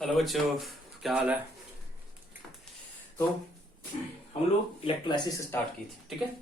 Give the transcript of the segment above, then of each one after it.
Hello बच्चों, क्या हाल है। तो हम लोग इलेक्ट्रोलाइसिस स्टार्ट की थी, ठीक है।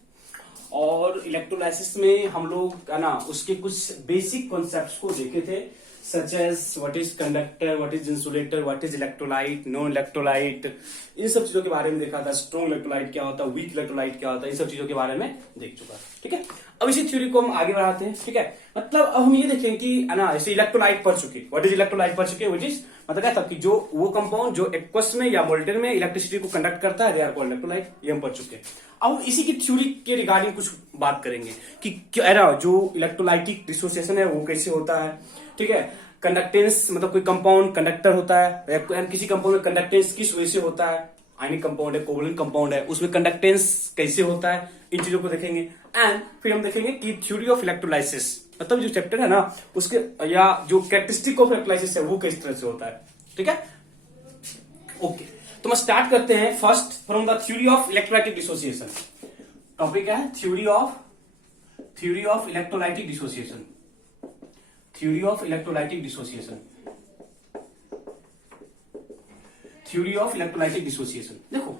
और इलेक्ट्रोलाइसिस में हम लोग है ना उसके कुछ बेसिक कॉन्सेप्ट्स को देखे थे, such as what is conductor, what is insulator, what is electrolyte, non electrolyte, इन सब चीजों के बारे में देखा था। स्ट्रॉन्ग इलेक्ट्रोलाइट क्या होता है, वीक इलेक्ट्रोलाइट क्या होता है, इन सब चीजों के बारे में देख चुका, ठीक है। अब इसी थ्योरी को हम आगे बढ़ाते हैं, ठीक है। मतलब अब हम ये देखें कि है ना जैसे इलेक्ट्रोलाइट पढ़ चुके, व्हाट इज इलेक्ट्रोलाइट पढ़ चुके, व्हिच इज मतलब क्या था कि जो वो कंपाउंड जो एक्वस में या मोल्टेन में इलेक्ट्रिसिटी को कंडक्ट करता है, दे आर कॉल्ड इलेक्ट्रोलाइट, ये हम पढ़ चुके हैं। अब इसी की थ्योरी के रिगार्डिंग कुछ बात करेंगे कि क्या जो इलेक्ट्रोलाइटिक डिसोसिएशन है वो कैसे होता है, ठीक है। कंडक्टेंस मतलब कोई कंपाउंड कंडक्टर होता है या किसी कंपाउंड में कंडक्टेंस किस वजह से होता है, आयनिक कंपाउंड है, कोवलेंट कंपाउंड है, उसमें कंडक्टेंस कैसे होता है, इन चीजों को देखेंगे। एंड फिर हम देखेंगे कि थ्योरी ऑफ इलेक्ट्रोलाइसिस मतलब जो चैप्टर है ना उसके या जो कैरेक्टरिस्टिक ऑफ इलेक्ट्रोलाइसिस है वो किस तरह से होता है, ठीक है। ओके, तो हम स्टार्ट करते हैं first from the theory of electrolytic dissociation. Topic है theory of electrolytic dissociation, theory of electrolytic dissociation, theory of electrolytic dissociation. देखो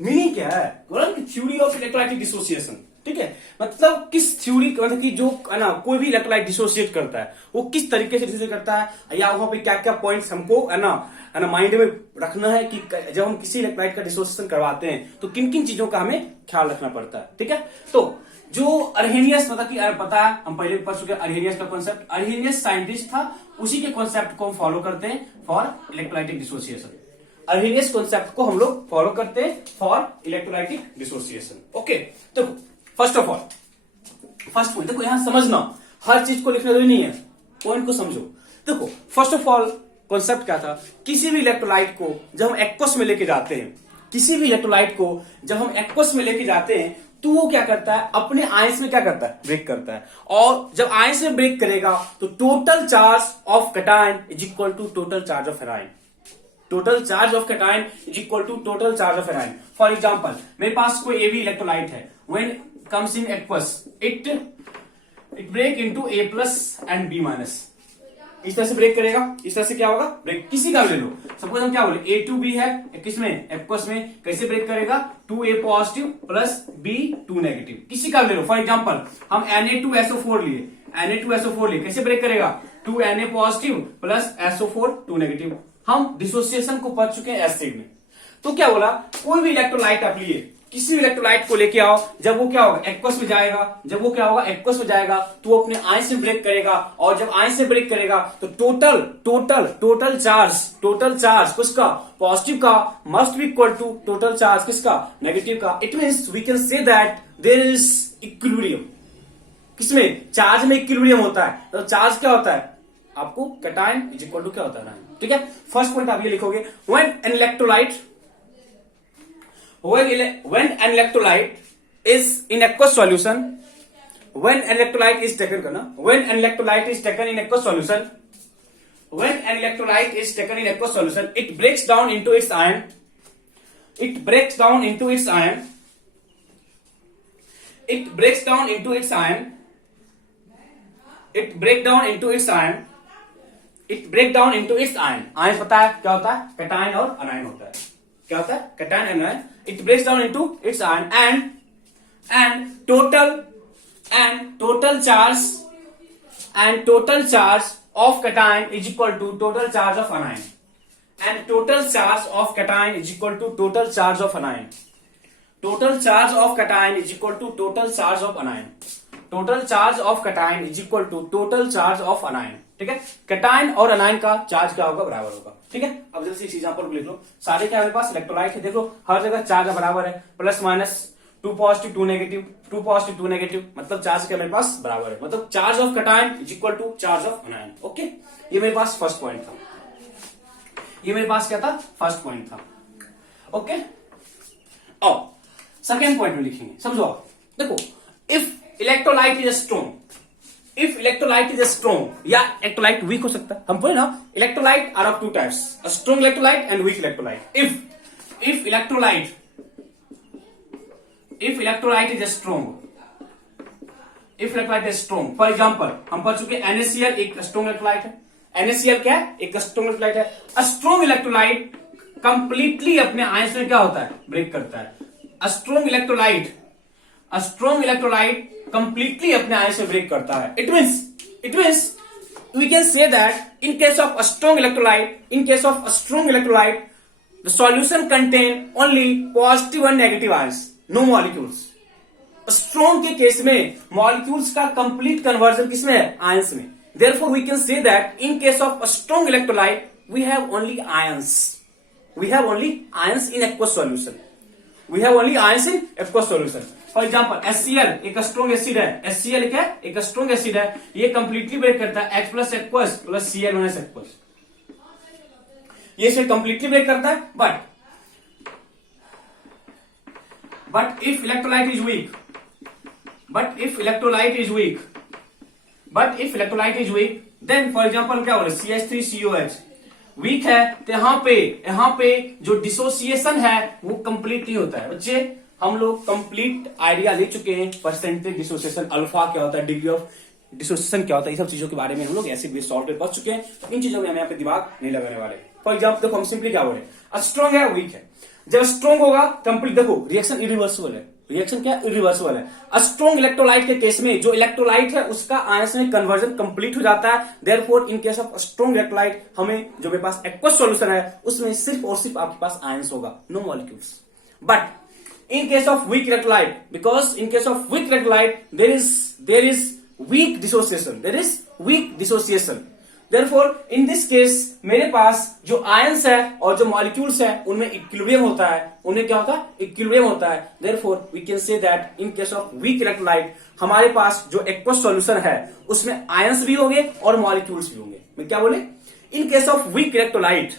मीनिंग क्या है, थ्योरी ऑफ इलेक्ट्रोलाइटिक डिसोसिएशन, ठीक है। मतलब किस थ्योरी मतलब कि जो है ना कोई भी इलेक्ट्रोलाइट डिसोसिएट करता है वो किस तरीके से डिसोसिएट करता है, या वहां पे क्या क्या पॉइंट्स हमको है ना माइंड में रखना है कि जब हम किसी इलेक्ट्रोलाइट का डिसोसिएशन करवाते हैं तो किन किन चीजों का हमें ख्याल रखना पड़ता है, ठीक है। तो जो अर्हेनियस मतलब कि पता है हम पहले पढ़ चुके अर्हेनियस का कॉन्सेप्ट, अर्हेनियस साइंटिस्ट था, उसी के कॉन्सेप्ट को हम फॉलो करते हैं फॉर इलेक्ट्रोलाइटिक डिसोसिएशन। अर्हेनियस कॉन्सेप्ट को हम लोग फॉलो करते हैं फॉर इलेक्ट्रोलाइटिक डिसोसिएशन। ओके, तो first of all first point देखो, यहां समझना हर चीज को लिखना जरूरी नहीं है, पॉइंट को समझो। देखो फर्स्ट ऑफ ऑल कॉन्सेप्ट क्या था, किसी भी इलेक्ट्रोलाइट को जब हम एक्वस में लेके जाते हैं, किसी भी इलेक्ट्रोलाइट को जब हम एक्वस में लेके जाते हैं तो वो क्या करता है, अपने आयंस में क्या करता है, ब्रेक करता है। और जब आयंस में ब्रेक करेगा तो total charge of cation is equal to total charge of anion, total charge of cation is equal to total charge of anion. For example मेरे पास कोई एवी इलेक्ट्रोलाइट है, when comes in aqueous it break into A plus and B minus, इस तरह से break करेगा। इस तरह से क्या होगा, ब्रेक किसी का भी ले लो, सपोज हम क्या बोले A2B है किसमें, एक्वस में, कैसे ब्रेक करेगा 2A positive plus B2 negative, किसी का भी ले लो। फॉर एग्जांपल हम Na2SO4 लिए, Na2SO4 लिए, कैसे ब्रेक करेगा 2Na positive plus SO4 2 negative. हम डिसोसिएशन को पढ़ चुके हैं एसिड में। तो क्या बोला, कोई भी इलेक्ट्रोलाइट आप लिए, किसी भी इलेक्ट्रोलाइट को लेके आओ, जब वो क्या होगा एक्वस में जाएगा, जब वो क्या होगा एक्वस में जाएगा तो वो अपने आयन से ब्रेक करेगा, और जब आयन से ब्रेक करेगा तो टोटल चार्ज किसका, पॉजिटिव का, must be equal to total charge किसका, नेगेटिव का। It means we can say that there is equilibrium, किसमें, चार्ज में इक्विलिब्रियम होता है। तो चार्ज क्या होता है आपको, कैटायन इज इक्वल टू क्या होता है, ठीक है। फर्स्ट पॉइंट आप ये लिखोगे, when an electrolyte is in aqueous solution, when an electrolyte is taken करना, when an electrolyte is taken in aqueous solution, when an electrolyte is taken in aqueous solution, it breaks down into its ion, it breaks down into its ion, it breaks down into its ion, it break down into its ion, it break down into its ion। Ion पता है क्या होता है, cation और अनायन होता है, क्या होता है, cation and anion. It breaks down into its ion and total charge of cation is equal to total charge of anion, and total charge of cation is equal to total charge of anion, total charge of cation is equal to total charge of anion, total charge of cation is equal to total charge of anion, ठीक है। Cation और अनायन का charge क्या होगा, बराबर होगा, ठीक है। अब जल्दी से एग्जांपल को लिख लो, सारे क्या हमारे पास इलेक्ट्रोलाइट है, देख लो हर जगह चार्ज बराबर है, plus minus 2 positive 2 negative, 2 positive 2 negative, मतलब चार्ज क्या मेरे पास बराबर है, मतलब charge of cation is equal to charge of anion. Okay, ये मेरे पास फर्स्ट पॉइंट था, ये मेरे पास क्या था, फर्स्ट पॉइंट था। ओके, अब सेकेंड पॉइंट में लिखेंगे, समझो आप। देखो if electrolyte is strong, if electrolyte is strong, या इलेक्ट्रोलाइट वीक हो सकता है, हम बोले ना electrolyte are of two types, strong electrolyte and weak electrolyte. If electrolyte is strong, if electrolyte is strong, for example हम पढ़ चुके NaCl एक स्ट्रॉन्ग इलेक्ट्रोलाइट है, NaCl क्या है? एक स्ट्रॉन्ग इलेक्ट्रोलाइट है। स्ट्रॉन्ग इलेक्ट्रोलाइट कंप्लीटली अपने आयंस में क्या होता है? ब्रेक करता है। स्ट्रॉन्ग इलेक्ट्रोलाइट कंप्लीटली अपने आयंस में ब्रेक करता है। It means we can say that in case of a strong electrolyte, the solution contain only positive and negative ions, no molecules. Strong के केस में मॉलिक्यूल्स का complete conversion किसमें है? Ions में। Therefore we can say that in case of a strong electrolyte we have only ions in aqueous solution. For example HCl एक strong acid है। HCl क्या है? एक स्ट्रॉन्ग एसिड है। ये कंप्लीटली ब्रेक करता है H plus aqueous plus Cl minus aqueous, ये इसे कंप्लीटली ब्रेक करता है। But if electrolyte is weak then for example क्या हो रहा है? CH3COH वीक है तो यहाँ पे जो डिसोसिएशन है वो कंप्लीट नहीं होता है। बच्चे हम लोग कंप्लीट आइडिया ले चुके हैं परसेंटेज डिसोसिएशन, अल्फा क्या होता है, डिग्री ऑफ डिसोसिएशन क्या होता है, ये सब चीजों के बारे में हम लोग एसिड बेस सॉल्ट पे पढ़ चुके हैं। तो इन चीजों में हम यहाँ पे दिमाग नहीं लगाने वाले। फॉर एग्जाम्पल देखो हम सिंपली क्या बोल रहे हैं, स्ट्रॉन्ग है वीक है। जब स्ट्रॉन्ग होगा कंप्लीट, देखो रिएक्शन इरिवर्सिबल है। रिएक्शन क्या? इरिवर्सिबल है। स्ट्रॉन्ग इलेक्ट्रोलाइट के केस में जो इलेक्ट्रोलाइट है उसका आयंस में कन्वर्जन कंप्लीट हो जाता है। Therefore in case of strong electrolyte हमें जो मेरे पास एक्वस सॉल्यूशन है उसमें सिर्फ और सिर्फ आपके पास आयंस होगा, no molecules. But in case of weak electrolyte, because in case of weak electrolyte there is weak dissociation, therefore in this case मेरे पास जो आयंस है और जो मॉलिक्यूल्स है उनमें इक्विलिब्रियम होता है। उनमें क्या होता है? इक्विलिब्रियम होता है। therefore we can say that in case of weak electrolyte हमारे पास जो एक्वस सॉल्यूशन है उसमें आयंस भी होंगे और मॉलिक्यूल्स भी होंगे। मैं क्या बोले? in case of weak electrolyte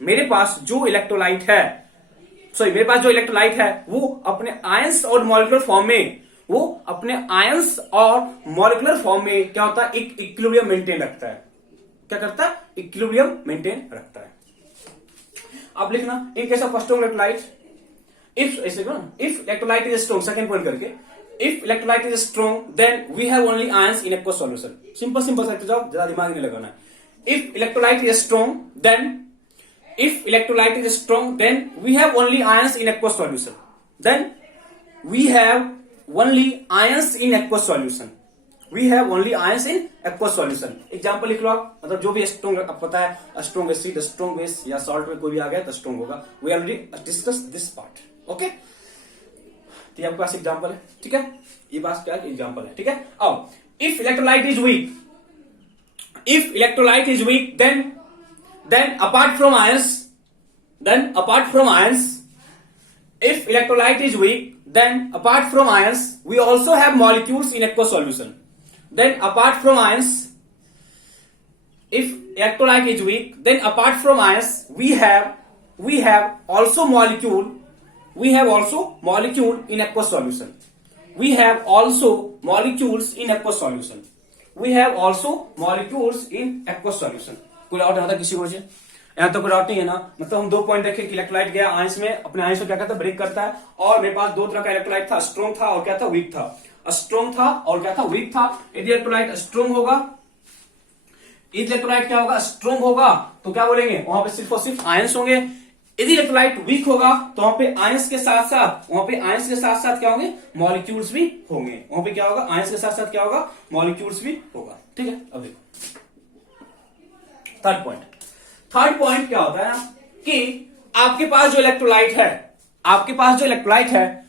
मेरे पास जो इलेक्ट्रोलाइट है, मेरे पास जो इलेक्ट्रोलाइट है वो अपने आयंस और मॉलिक्यूलर फॉर्म में क्या होता है? एक इक्विलिब्रियम मेंटेन रखता है। क्या करता है? इक्विलिब्रियम मेंटेन रखता है। अब लिखना in case of strong electrolyte, if electrolyte is strong, second point करके, if electrolyte is strong then we have only ions in aqueous solution. Simple करके जाओ, ज्यादा दिमाग नहीं लगाना। If electrolyte is strong then we have only ions in aqueous solution. Example लिख लो आप, मतलब जो भी स्ट्रॉन्ग अब पता है, स्ट्रॉन्ग एसिड, स्ट्रॉन्ग बेस या सॉल्ट में कोई भी आ गया तो स्ट्रॉन्ग होगा। We already discuss this part. Okay, तो आपके पास एग्जाम्पल है। ठीक है, ये बात क्या एग्जाम्पल है। ठीक है, अब if electrolyte is week then apart from ions, if electrolyte is weak, then apart from ions we also have molecules in aqueous solution. Then apart from ions, if electrolyte is weak, then apart from ions we have also molecule in aqueous solution. We have also molecules in aqueous solution. कोई doubt आता किसी को? यहाँ तो कोई doubt नहीं है ना? मतलब हम 2 पॉइंट देखे कि इलेक्ट्रोलाइट गया आयंस में, अपने आयंस को क्या करता है? ब्रेक करता है। और मेरे पास 2 तरह का इलेक्ट्रोलाइट था, स्ट्रॉन्ग था और क्या था? वीक था। स्ट्रॉन्ग था और क्या था? वीक था। यदि इलेक्ट्रोलाइट स्ट्रॉन्ग होगा, इलेक्ट्रोलाइट क्या होगा? स्ट्रॉन्ग होगा तो क्या बोलेंगे? वहां पे सिर्फ और सिर्फ आयंस होंगे। यदि इलेक्ट्रोलाइट वीक होगा तो वहां पे आयंस के साथ साथ क्या होंगे? मॉलिक्यूल्स भी होंगे। वहां पे क्या होगा? आयंस के साथ साथ क्या होगा? मॉलिक्यूल्स भी होगा। ठीक है, अब देखो थर्ड पॉइंट क्या होता है ना कि आपके पास जो इलेक्ट्रोलाइट है,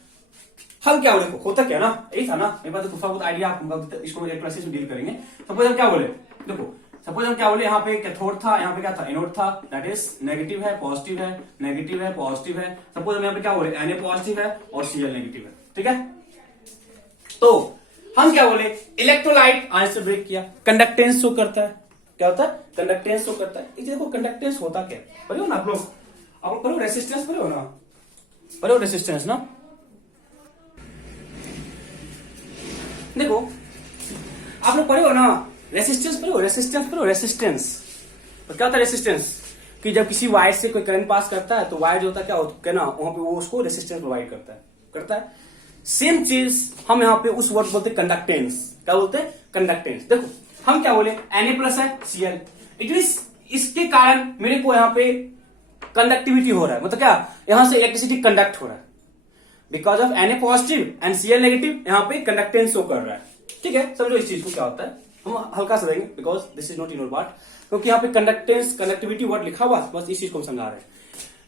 हम क्या बोले? होता क्या ना, यही था ना, मेरे पास थोड़ा बहुत आइडिया आपको, इसको इलेक्ट्रोलाइसिस में डील करेंगे। सपोज हम क्या बोले, देखो सपोज हम क्या बोले, यहाँ पे कैथोड था, यहाँ पे क्या था? एनोड था, दैट इज नेगेटिव है, पॉजिटिव है, नेगेटिव है, पॉजिटिव है। सपोज हम यहाँ पे क्या बोले? Na पॉजिटिव है और Cl नेगेटिव है। ठीक है, तो हम क्या बोले? इलेक्ट्रोलाइट आयंस से ब्रेक किया, कंडक्टेंस शो करता है। क्या होता है? कंडक्टेंस शो करता है। इसे देखो कंडक्टेंस होता क्या? पढ़े हो ना आप लोग? आप पढ़ो रेसिस्टेंस, पढ़े हो ना? पढ़ो रेसिस्टेंस ना? देखो आप लोग पढ़े हो ना? रेसिस्टेंस पढ़ो, रेसिस्टेंस। और क्या होता है रेसिस्टेंस? कि जब किसी वायर से कोई करंट पास करता है तो वायर जो होता है क्या होता है ना, वहां पे वो उसको रेसिस्टेंस प्रोवाइड करता है। सेम चीज हम यहाँ पे उस वर्ड बोलते हैं कंडक्टेंस। क्या बोलते हैं? कंडक्टेंस। देखो हम क्या बोले, Na प्लस है Cl, इट मीन इसके कारण मेरे को यहाँ पे कंडक्टिविटी हो रहा है, मतलब क्या, यहां से इलेक्ट्रिसिटी कंडक्ट हो रहा है because of Na positive and Cl negative, यहाँ पे कंडक्टेंस शो कर रहा है। ठीक है, समझो इस चीज को क्या होता है, हम हल्का सा देंगे because this is not in your part, क्योंकि यहाँ पे कंडक्टेंस कंडक्टिविटी वर्ड लिखा हुआ, बस इस चीज को हम समझा रहे हैं।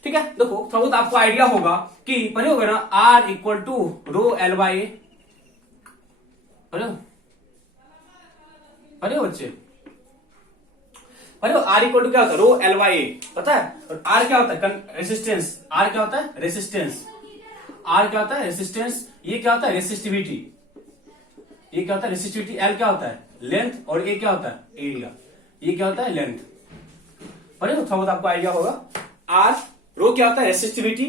ठीक है, देखो थोड़ा बहुत आपको आइडिया होगा कि पढ़े होगा ना, R equal to rho L by A, पढ़े हो बच्चे, पढ़े हो, R इक्वल टू क्या होता है, रो एल बाई ए, पता है, और R क्या होता है, रेसिस्टेंस, R क्या होता है, रेसिस्टेंस, R क्या होता है, रेसिस्टेंस, ये क्या होता है, रेसिस्टिविटी, ये क्या होता है, रेसिस्टिविटी, L क्या होता है, लेंथ, और ए क्या होता है, एरिया, ये क्या होता है, लेंथ। पढ़े हो, थोड़ा बहुत आपको आइडिया होगा। R रो क्या होता है, रेसिस्टिविटी,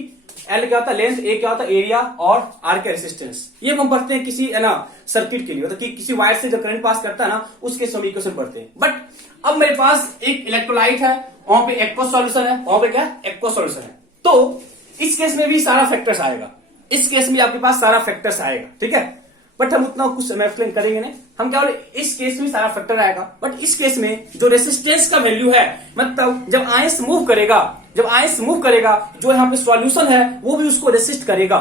L क्या होता है, लेंथ, ए क्या होता है, एरिया, और R क्या रेसिस्टेंस। ये हम पढ़ते हैं किसी है ना सर्किट के लिए, मतलब कि किसी वायर से जो करंट पास करता है ना, उसके समीकरण पढ़ते हैं। बट अब मेरे पास एक इलेक्ट्रोलाइट है, वहां पे एक्वस सॉल्यूशन है, वहां पे क्या एक्वस सॉल्यूशन है, तो इस केस में भी सारा फैक्टर्स आएगा, इस केस में आपके पास सारा फैक्टर्स आएगा। ठीक है, बट हम उतना कुछ एक्सप्लेन करेंगे नहीं, हम क्या बोले, इस केस में सारा फैक्टर आएगा, बट इस केस में जो रेसिस्टेंस का वैल्यू है, मतलब जब आयंस मूव करेगा, जब आयंस मूव करेगा, जो यहाँ पे सॉल्यूशन है वो भी उसको रेसिस्ट करेगा।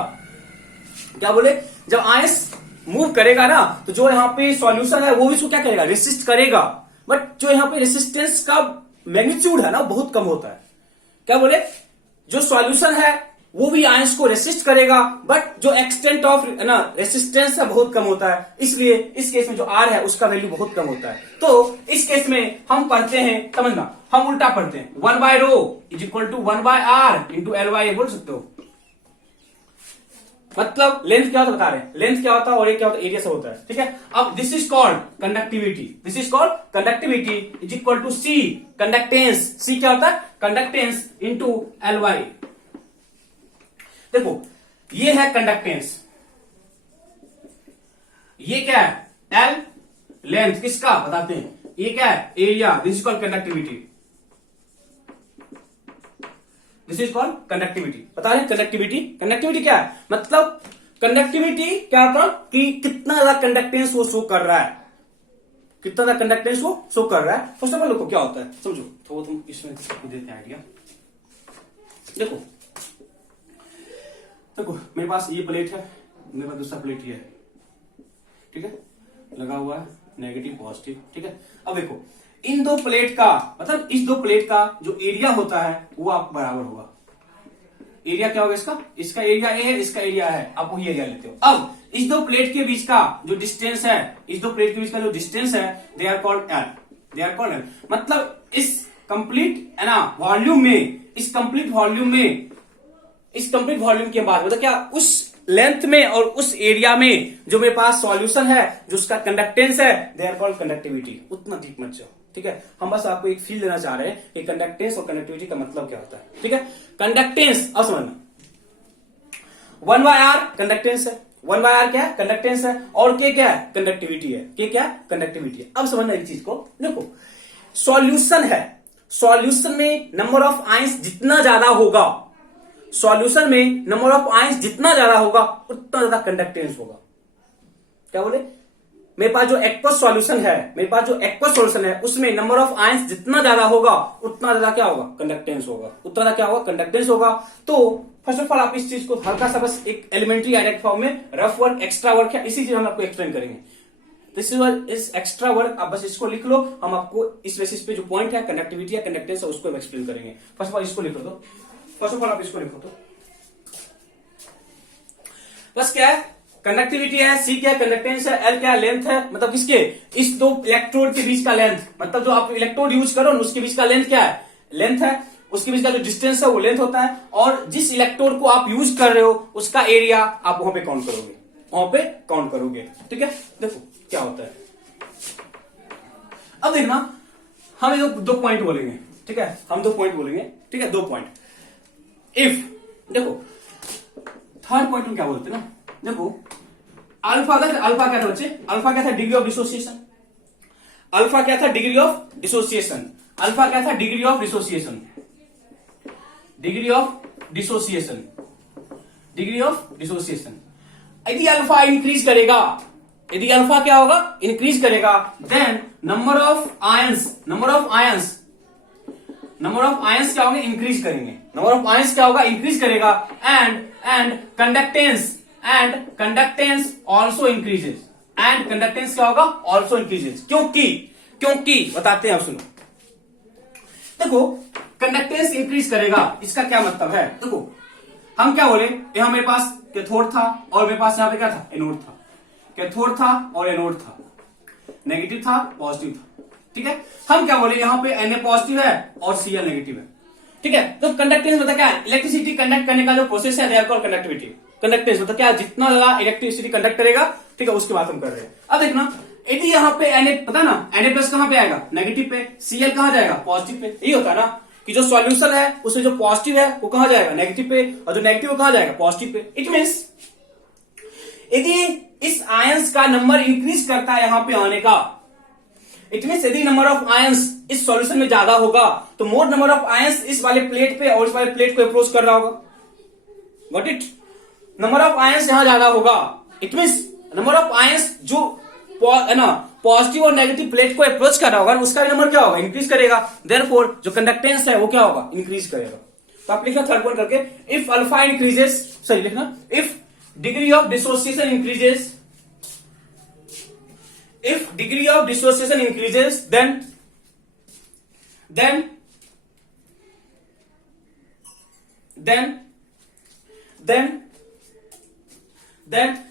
क्या बोले, जब आयंस मूव करेगा ना, तो जो यहाँ पे सॉल्यूशन है वो भी उसको क्या करेगा, रेसिस्ट करेगा, बट जो यहाँ पे रेसिस्टेंस का मैग्नीट्यूड है ना बहुत कम होता है। क्या बोले, जो सॉल्यूशन है वो भी आयंस को रेसिस्ट करेगा, बट जो एक्सटेंट ऑफ ना रेसिस्टेंस है बहुत कम होता है, इसलिए इस केस में जो R है उसका वैल्यू बहुत कम होता है। तो इस केस में हम पढ़ते हैं, समझना, हम उल्टा पढ़ते हैं, 1 by rho is equal to 1 by R into L by A, बोल सकते हो। मतलब लेंथ क्या होता है बता रहे हैं, लेंथ क्या होता है और ये क्या होता है, एरिया से होता है। ठीक है, अब this is called conductivity, this is called conductivity is equal to C conductance, C क्या होता है, conductance into L by A. देखो ये है कंडक्टेंस, ये क्या है, L लेंथ किसका बताते हैं, ये क्या है, area, this is called conductivity, this is called conductivity. बता रहे हैं कंडक्टिविटी, कंडक्टिविटी क्या है, मतलब कंडक्टिविटी क्या होता है कि कितना ज्यादा कंडक्टेंस वो शो कर रहा है, कितना ज्यादा कंडक्टेंस वो शो कर रहा है। फर्स्ट ऑफ ऑल देखो क्या होता है, समझो तो तुम इसमें देते हैं आइडिया। देखो देखो मेरे पास ये प्लेट है, मेरे पास दूसरा प्लेट ये है, ठीक है, लगा हुआ है नेगेटिव पॉजिटिव। ठीक है, अब देखो इन दो प्लेट का, मतलब इस दो प्लेट का जो एरिया होता है वो आप बराबर होगा। एरिया क्या होगा इसका, इसका एरिया ए है, इसका एरिया है, आप वही एरिया लेते हो। अब इस दो प्लेट के बीच का जो डिस्टेंस है, इस दो प्लेट के बीच का जो डिस्टेंस है, they are called L, they are called L. मतलब इस कंप्लीट है ना वॉल्यूम में, इस कंप्लीट वॉल्यूम में, इस कंप्लीट वॉल्यूम के बाद मतलब क्या, उस लेंथ में और उस एरिया में जो मेरे पास सॉल्यूशन है, जो उसका कंडक्टेंस है, दे आर कॉल्ड कंडक्टिविटी। उतना डीप मत जाओ, ठीक है, हम बस आपको एक फील देना चाह रहे हैं कि कंडक्टेंस और कंडक्टिविटी का मतलब क्या होता है। ठीक है, कंडक्टेंस अब समझना, 1 बाय आर कंडक्टेंस है, 1 बाय आर क्या है, कंडक्टेंस है, और के क्या है, कंडक्टिविटी है, के क्या है, कंडक्टिविटी है। अब समझना एक चीज को, देखो सॉल्यूशन है, सॉल्यूशन में नंबर ऑफ आयंस जितना ज्यादा होगा, सॉल्यूशन में नंबर ऑफ आयंस जितना ज्यादा होगा उतना ज्यादा कंडक्टेंस होगा। क्या बोले, मेरे पास जो एक्वस सॉल्यूशन है, मेरे पास जो एक्वस सॉल्यूशन है उसमें नंबर ऑफ आयंस जितना ज्यादा होगा उतना ज्यादा क्या होगा, कंडक्टेंस होगा, उतना ज्यादा क्या होगा, कंडक्टेंस होगा। तो फर्स्ट ऑफ ऑल आप इस चीज को हल्का सा बस एक एलिमेंट्री आइडेंटिटी फॉर्म में रफ वर्क, एक्स्ट्रा वर्क है, इसी चीज हम आपको एक्सप्लेन करेंगे। दिस इज एक्स्ट्रा वर्क, आप बस इसको लिख लो, हम आपको इस बेसिस पे जो पॉइंट है कंडक्टिविटी या कंडक्टेंस है उसको हम एक्सप्लेन करेंगे। फर्स्ट ऑफ ऑल इसको लिख लो, फर्स्ट ऑफ ऑल आप इसको लिखो तो बस क्या है, कंडक्टिविटी है, सी क्या है, कंडक्टेंस है, एल क्या है, लेंथ है, मतलब किसके, इस दो इलेक्ट्रोड के बीच का लेंथ, मतलब जो आप इलेक्ट्रोड यूज करो उसके बीच का लेंथ क्या है, लेंथ है, उसके बीच का जो डिस्टेंस है वो लेंथ होता है, और जिस इलेक्ट्रोड को आप यूज कर रहे हो उसका एरिया आप वहां पे काउंट करोगे, वहां पे काउंट करोगे। ठीक है, देखो क्या होता है। अब देखना, हम दो पॉइंट बोलेंगे, ठीक है, हम 2 पॉइंट बोलेंगे, ठीक है, 2 पॉइंट। इफ देखो थर्ड पॉइंट में क्या बोलते हैं ना, देखो अल्फा क्या था बच्चे, अल्फा क्या था, डिग्री ऑफ डिसोसिएशन, अल्फा क्या था, डिग्री ऑफ डिसोसिएशन, अल्फा क्या था, degree of dissociation, degree of dissociation, degree of dissociation. यदि अल्फा इंक्रीज करेगा, यदि अल्फा क्या होगा, इंक्रीज करेगा, देन नंबर ऑफ आयंस क्या होंगे, इंक्रीज करेंगे, नंबर ऑफ आयंस क्या होगा, इंक्रीज करेगा, and conductance also increases, and conductance क्या होगा, ऑल्सो इंक्रीजेस। क्योंकि बताते हैं, आप सुनो। देखो कंडक्टेंस इंक्रीज करेगा, इसका क्या मतलब है, देखो हम क्या बोले, यहां मेरे पास कैथोड था और मेरे पास यहां पे क्या था, एनोड था, कैथोड था और एनोड था, नेगेटिव था पॉजिटिव था, ठीक है। हम क्या बोले, यहां पे Na पॉजिटिव है और Cl नेगेटिव है, ठीक है। तो कंडक्टेंस मतलब क्या है, इलेक्ट्रिसिटी कंडक्ट करने का जो प्रोसेस है, देयर कॉल्ड कंडक्टिविटी। कंडक्टेंस मतलब क्या है, जितना ज्यादा इलेक्ट्रिसिटी कंडक्ट करेगा, ठीक है, उसकी बात हम कर रहे हैं। अब देखना, यदि यहाँ पे Na, पता ना Na प्लस कहां पे आएगा, नेगेटिव पे, Cl कहां जाएगा, पॉजिटिव पे। यही होता है ना कि जो सॉल्यूशन है उसमें जो पॉजिटिव है वो कहां जाएगा, नेगेटिव पे, और जो नेगेटिव वो कहां जाएगा, पॉजिटिव पे। इट मीन्स यदि इस आयंस का नंबर इंक्रीज करता है यहां पे आने का, इट मीन्स यदि नंबर ऑफ आयंस इस सॉल्यूशन में ज्यादा होगा तो मोर नंबर ऑफ आयंस इस वाले प्लेट पे और इस वाले प्लेट को अप्रोच कर रहा होगा। Got it, number of ions यहां ज्यादा होगा, it means number of ions जो है ना पॉजिटिव और नेगेटिव प्लेट को अप्रोच कर रहा होगा, उसका नंबर क्या होगा, इंक्रीज करेगा, देयरफॉर जो कंडक्टेंस है वो क्या होगा, इंक्रीज करेगा। तो आप लिखना थर्ड पॉइंट करके, इफ अल्फा इंक्रीजेस, सही लिखना, if degree of dissociation increases, if degree of dissociation increases, then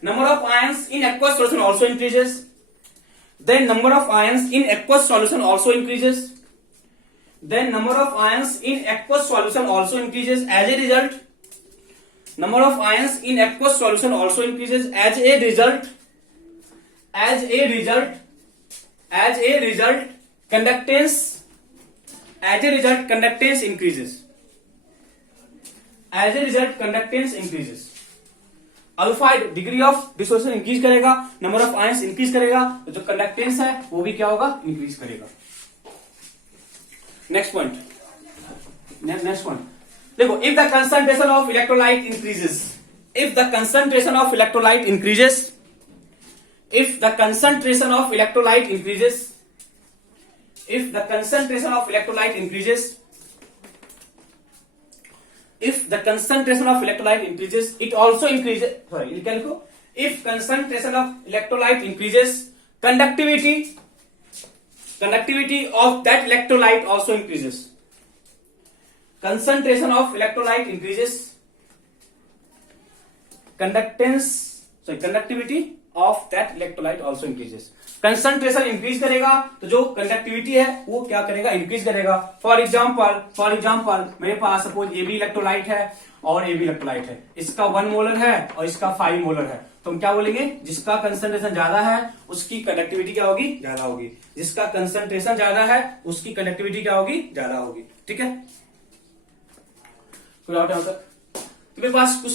number of ions in aqueous solution also increases, then number of ions in aqueous solution also increases, then number of ions in aqueous solution also increases, as a result number of ions in aqueous solution also increases, as a result conductance increases, as a result conductance increases। Alpha degree of dissociation increase करेगा, number of ions increase करेगा, तो जो conductance है वो भी क्या होगा, increase करेगा। नेक्स्ट पॉइंट देखो, if the concentration of electrolyte increases, if the concentration of electrolyte increases, if the concentration of electrolyte increases, if the concentration of electrolyte increases, if the concentration of electrolyte increases, it also increases, sorry, you can go, if concentration of electrolyte increases, conductivity of that electrolyte also increases, concentration of electrolyte increases, conductivity of that electrolyte also increases। Concentration increase करेगा तो जो conductivity है वो क्या करेगा, increase करेगा। For example मेरे पास suppose A B electrolyte है और ए बी इलेक्ट्रोलाइट है, इसका 1 मोलर है और इसका 5 मोलर है, तो हम क्या बोलेंगे, जिसका कंसंट्रेशन ज्यादा है उसकी कंडक्टिविटी क्या होगी, ज्यादा होगी, जिसका कंसंट्रेशन ज्यादा है उसकी कंडक्टिविटी क्या होगी, ज्यादा होगी। ठीक है, कोई डाउट है तक? तो मेरे पास कुछ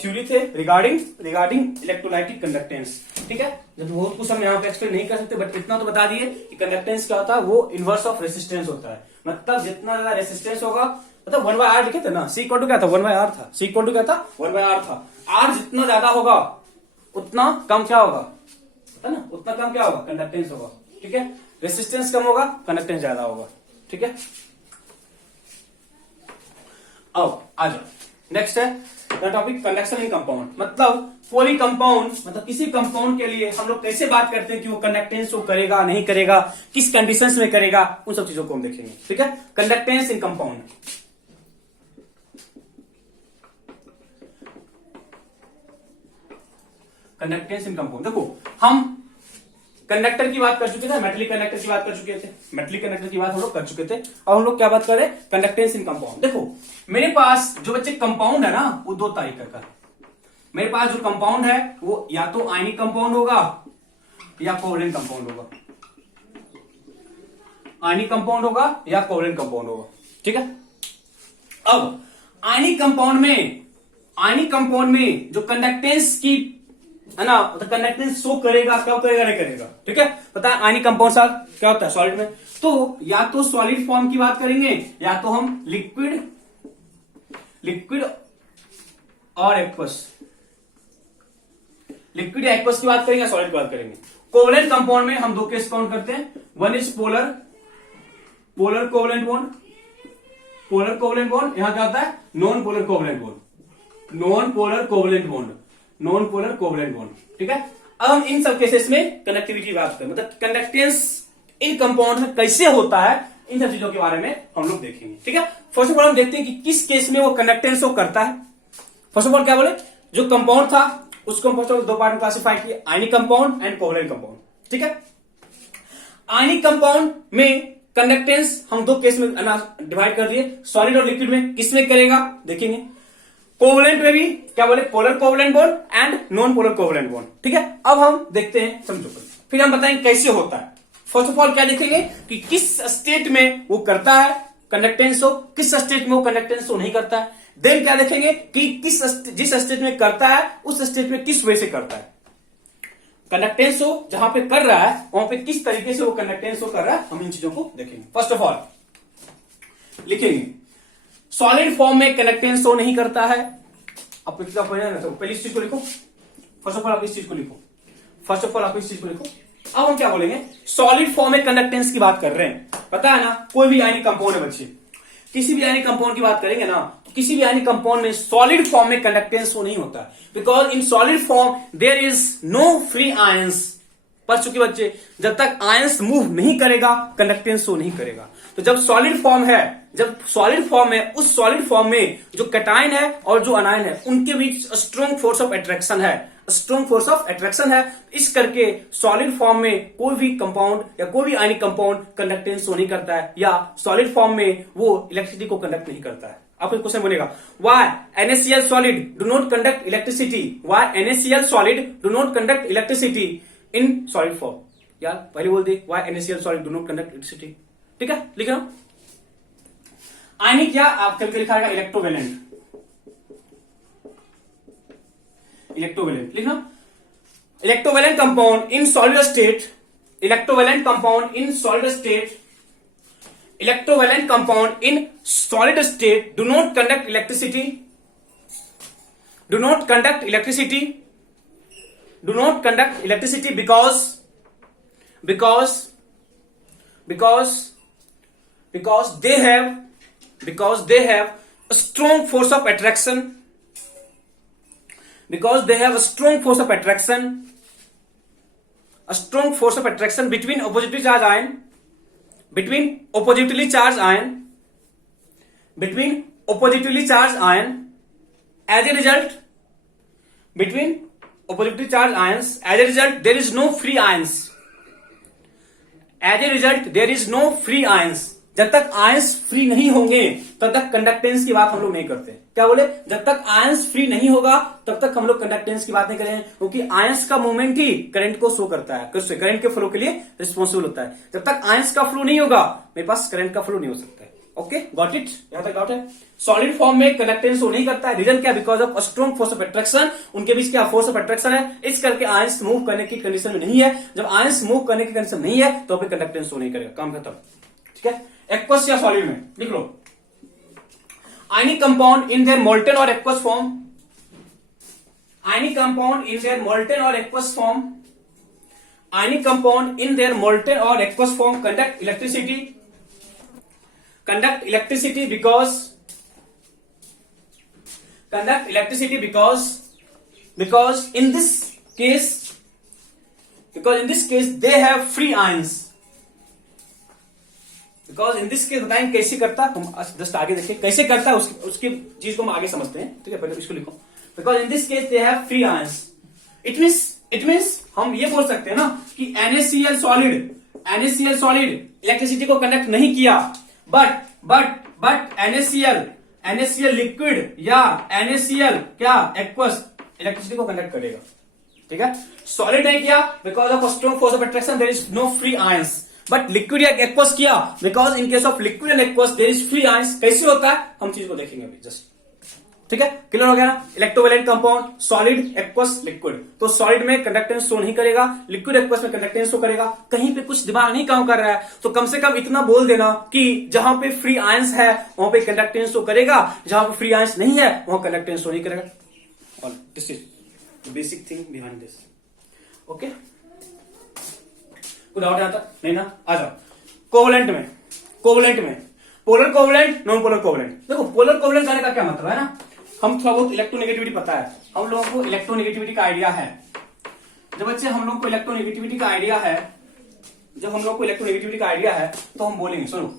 थ्योरी थे रिगार्डिंग इलेक्ट्रोलाइटिक कंडक्टेंस। ठीक है, जब बहुत कुछ हम यहाँ पे एक्सप्लेन नहीं कर सकते, बट इतना तो बता दिए कि कंडक्टेंस क्या होता है, वो इनवर्स ऑफ रेसिस्टेंस होता है। मतलब जितना ज्यादा रेसिस्टेंस होगा, मतलब 1/R लिखे थे ना, C इक्वल टू क्या था, 1/R था, C इक्वल टू क्या था, 1/R था। R जितना ज्यादा होगा उतना कम क्या होगा, है ना, उतना कम क्या होगा, कंडक्टेंस होगा। ठीक है, रेसिस्टेंस कम होगा, कंडक्टेंस ज्यादा होगा। ठीक है, अब आ जाओ, नेक्स्ट है टॉपिक कंडक्शन इन कंपाउंड। मतलब कोई कंपाउंड, मतलब किसी कंपाउंड के लिए हम लोग कैसे बात करते हैं कि वो कंडक्टेंस को करेगा नहीं करेगा, किस कंडीशंस में करेगा, उन सब चीजों को हम देखेंगे। ठीक है, कंडक्टेंस इन कंपाउंड। कंडक्टेंस इन कंपाउंड, देखो हम कंडक्टर की बात कर चुके थे, मेटलिक कंडक्टर की बात कर चुके थे, मेटलिक कंडक्टर की बात हम लोग कर चुके थे। अब हम लोग क्या बात कर रहे हैं, कंडक्टेंस इन कंपाउंड। देखो मेरे पास जो बच्चे कंपाउंड है ना, वो 2 तरीके का है। मेरे पास जो कंपाउंड है वो या तो आयनिक कंपाउंड होगा या कोवलेंट कंपाउंड होगा, आयनिक कंपाउंड होगा या कोवलेंट कंपाउंड होगा। ठीक है, अब आयनिक कंपाउंड में जो कंडक्टेंस की है ना, तो कंडक्टेंस शो करेगा, क्या करेगा नहीं करेगा। ठीक है, पता है आयनिक कंपाउंड साथ क्या होता है सॉलिड में, तो या तो सॉलिड फॉर्म की बात करेंगे या तो हम लिक्विड और एक्वस, लिक्विड या एक्वस की बात करेंगे या सॉलिड की बात करेंगे। कोवलेंट कंपाउंड में हम दो केस काउंट करते हैं, one is polar covalent bond, polar covalent bond, यहां क्या होता है non polar covalent bond, non polar covalent bond, non polar covalent bond, ठीक है। अब हम इन सब केसेस में कनेक्टिविटी की बात करें, मतलब कंडक्टेंस इन कंपाउंड में कैसे होता है, इन सब चीजों के बारे में हम लोग देखेंगे, ठीक है। फर्स्ट ऑफ ऑल हम देखते हैं कि किस केस में वो कंडक्टेंस को करता है। फर्स्ट ऑफ ऑल क्या बोले, जो कंपाउंड था उसको हम फर्स्ट ऑफ ऑल दो पार्ट में क्लासिफाई किए, ionic compound and covalent compound, ठीक है। आयनिक कंपाउंड में कंडक्टेंस हम दो केस में डिवाइड कर दिए, सॉलिड और लिक्विड में किसमें करेगा देखेंगे। कोवलेंट में भी क्या बोले, polar covalent bond and non polar covalent bond, ठीक है। अब हम देखते हैं समझो, फिर हम बताएंगे कैसे होता है। फर्स्ट ऑफ ऑल क्या देखेंगे कि किस स्टेट में वो करता है कंडक्टेंस हो, किस स्टेट में वो कंडक्टेंस को नहीं करता है। देन क्या देखेंगे कि जिस स्टेट में करता है उस स्टेट में किस वे से करता है। कंडक्टेंस हो जहां पे कर रहा है वहां पे किस तरीके से वो कंडक्टेंस को कर रहा है, हम इन चीजों को देखेंगे। फर्स्ट ऑफ ऑल लिखेंगे सॉलिड फॉर्म में कंडक्टेंस शो नहीं करता है। आप पहली इस चीज को लिखो, फर्स्ट ऑफ ऑल आप इस चीज को लिखो, फर्स्ट ऑफ ऑल आप इस चीज को लिखो। अब हम क्या बोलेंगे, सॉलिड फॉर्म में कंडक्टेंस की बात कर रहे हैं, पता है ना, कोई भी आयनिक कंपाउंड है बच्चे, किसी भी आयनिक कंपाउंड की बात करेंगे ना, तो किसी भी आयनिक कंपाउंड में सॉलिड फॉर्म में कंडक्टेंस शो नहीं होता, because in solid form there is no free ions. पढ़ चुके बच्चे, जब तक आयंस मूव नहीं करेगा कंडक्टेंस शो नहीं करेगा। तो जब सॉलिड फॉर्म है, जब सॉलिड फॉर्म है, उस सॉलिड फॉर्म में जो कैटायन है और जो अनायन है उनके बीच स्ट्रॉन्ग फोर्स ऑफ अट्रैक्शन है, स्ट्रॉन्ग फोर्स ऑफ अट्रैक्शन है। इस करके सॉलिड फॉर्म में कोई भी कंपाउंड या कोई भी आयनिक कंपाउंड कंडक्टेंस शो नहीं करता है, या सॉलिड फॉर्म में वो इलेक्ट्रिसिटी को कंडक्ट नहीं करता है। आपको क्वेश्चन बनेगा, why NaCl solid do not conduct electricity, why NaCl solid do not conduct electricity in solid form. यार पहले बोलते why NaCl solid do not conduct electricity, ठीक है। लिख रहा हूं आयनिक, या आप करके लिखा है इलेक्ट्रोवेलेंट, इलेक्ट्रोवेलेंट लिखना, electrovalent compound in solid state, electrovalent compound in solid state, electrovalent compound in solid state do not conduct electricity, do not conduct electricity, do not conduct electricity because they have a strong force of attraction, because they have a strong force of attraction, a strong force of attraction between oppositely charged ion, between oppositely charged ion, between oppositely charged ion. As a result, between oppositely charged ions, as a result there is no free ions, as a result there is no free ions. जब तक ions free नहीं होंगे तब तक conductance की बात हम लोग नहीं करते। क्या बोले, जब तक आयंस फ्री नहीं होगा तब तक हम लोग कंडक्टेंस की बात नहीं करेंगे, क्योंकि आयंस का मूवमेंट ही करंट को शो करता है, करंट के फ्लो के लिए रिस्पॉन्सिबल होता है। जब तक आयंस का फ्लो नहीं होगा मेरे पास करंट का फ्लो नहीं हो सकता है। ओके, गॉट इट, यहां तक डाउट है। सॉलिड फॉर्म में कंडक्टेंस शो नहीं करता है, रीजन क्या, because of strong force of attraction. उनके बीच क्या फोर्स ऑफ अट्रैक्शन है, इस करके आयंस मूव करने की कंडीशन में नहीं है। जब आयंस मूव करने की कंडीशन नहीं है तो फिर कंडक्टेंस शो नहीं करेगा, काम खत्म, ठीक है। एक्वस या सॉलिड में लिख लो, ionic compound in their molten और aqueous form, ionic compound in their molten और aqueous form, ionic compound in their molten और aqueous form conduct electricity, conduct electricity because in this case they have free ions, because in this case बताएंगे कैसे करता, हम just आगे देखिए कैसे करता है, उसकी चीज को हम आगे समझते हैं, ठीक है। पहले इसको लिखो, because in this case they have free ions. It means हम ये बोल सकते हैं ना कि NaCl सॉलिड इलेक्ट्रिसिटी को कंडक्ट नहीं किया, बट NaCl लिक्विड या NaCl क्या एक्वस इलेक्ट्रिसिटी को कंडक्ट करेगा, ठीक है। सॉलिड नहीं किया because of strong force of attraction, there is no free ions. But liquid या एक्वस किया because in case of liquid and aqueous there is free ions. कैसे होता है हम चीज को देखेंगे अभी जस्ट, ठीक है। क्लियर हो गया ना। Electrovalent compound, solid, aqueous, liquid. तो सॉलिड में कंडक्टेंस शो नहीं करेगा, लिक्विड एक्वस में कंडक्टेंस शो करेगा। कहीं पे कुछ दिमाग नहीं काम कर रहा है तो कम से कम इतना बोल देना कि जहां पे फ्री आयंस है वहां पे कंडक्टेंस शो करेगा, जहां पे फ्री आयंस नहीं है वहां कंडक्टेंस शो नहीं करेगा। और this is basic thing behind this. Okay, कोई डाउट आता नहीं ना? आ जाओ कोवलेंट में। Polar covalent, non polar covalent. देखो पोलर कोवलेंट करने का क्या मतलब है ना, हम थोड़ा बहुत इलेक्ट्रोनेगेटिविटी पता है, हम लोगों को इलेक्ट्रोनेगेटिविटी का आइडिया है। जब बच्चे हम लोग को इलेक्ट्रोनेगेटिविटी का आइडिया है, तो हम बोलेंगे सुनो,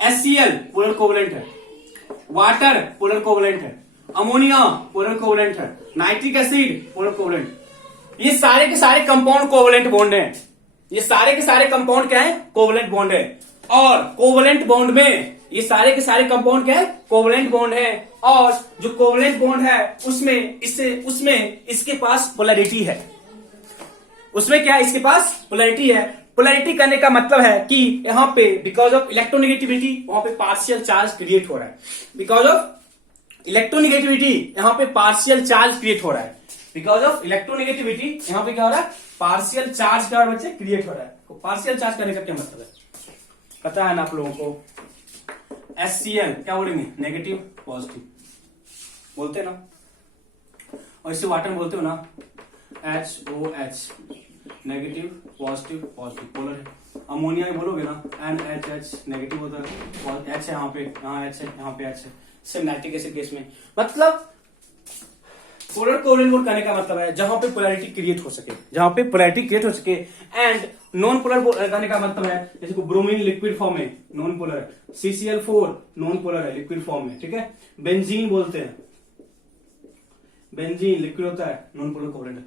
HCl पोलर कोवलेंट है, वाटर पोलर कोवलेंट है, अमोनिया पोलर कोवलेंट है, नाइट्रिक एसिड पोलर कोवलेंट। ये सारे के सारे कंपाउंड कोवलेंट बॉन्ड हैं। ये सारे के सारे कंपाउंड क्या है? कोवलेंट बॉन्ड है। और कोवलेंट बॉन्ड में ये सारे के सारे कंपाउंड क्या है? कोवलेंट बॉन्ड है। और जो कोवलेंट बॉन्ड है उसमें इसके पास पोलैरिटी है। उसमें क्या है? इसके पास पोलैरिटी है। पोलैरिटी करने का मतलब है कि यहां पे बिकॉज ऑफ इलेक्ट्रोनेगेटिविटी वहां पे पार्शियल चार्ज क्रिएट हो रहा है। बिकॉज ऑफ इलेक्ट्रोनेगेटिविटी यहां पे पार्शियल चार्ज क्रिएट हो रहा है। बिकॉज ऑफ इलेक्ट्रोनेगेटिविटी यहां पे क्या हो रहा है? पार्शियल चार्ज क्या बच्चे क्रिएट हो रहा है। तो पार्शियल चार्ज करने का क्या मतलब है पता है ना आप लोगों को? HCl क्या बोलेंगे? नेगेटिव पॉजिटिव बोलते हैं ना। और इसे वाटर बोलते हो ना, HOH नेगेटिव पॉजिटिव पोलर है। अमोनिया में बोलोगे ना NHH नेगेटिव होता है, H है यहाँ पे, यहाँ H है, यहाँ पे H है। सेम नाइट्रिक एसिड केस में मतलब पोलर कोवलेंट बॉन्ड करने का मतलब है जहां पे पोलैरिटी क्रिएट हो सके, एंड नॉन पोलर करने का मतलब है जैसे को ब्रोमीन लिक्विड फॉर्म में नॉन पोलर है, CCl4 नॉन पोलर है लिक्विड फॉर्म में, ठीक है। बेंजीन बोलते हैं, बेंजीन लिक्विड होता है, नॉन पोलर कोवलेंट है।